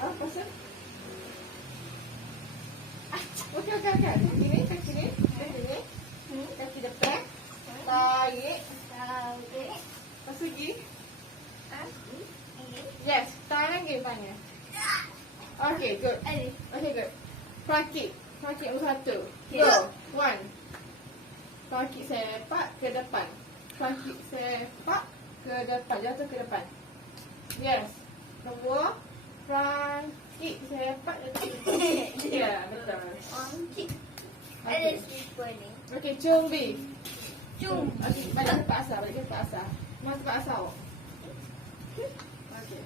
Pasal. Okey. Kaki ni. Kaki ni. Kaki depan. Tarik. Lepas tu pergi. Yes. Tarik lagi depannya. Okay, good. Okay, good. Front kick nombor 1. Go. 1. Front kick sepak ke depan. Front kick sepak ke depan. Jatuh ke depan. Yes. Nombor. Front kick sepak jatuh ke depan. Ya, betul. Ada slipper ni. Okay, cium B. Okay, balik tempat asal. Masuk tempat asal. Okay.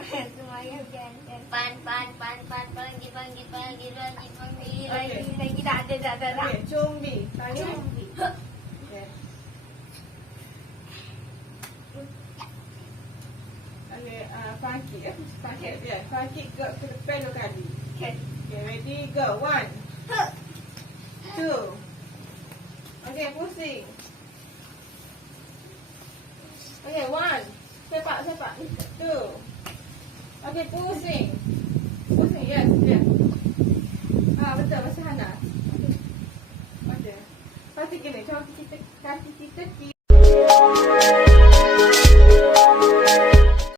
Okay. Semuanya kan. Pan. Panggil. Lagi tak ada. Okay, cium B. Tanya. Okay. Okay, front kick. Yeah, front kick ke depan 2 kali. Okay. Okay, ready, go. 1, 2. Okay, pusing. Okay, 1. Sepak. 2. Okay, pusing. Yes. Betul, macam Hana. Okay. Lepas tu gini, kaki kita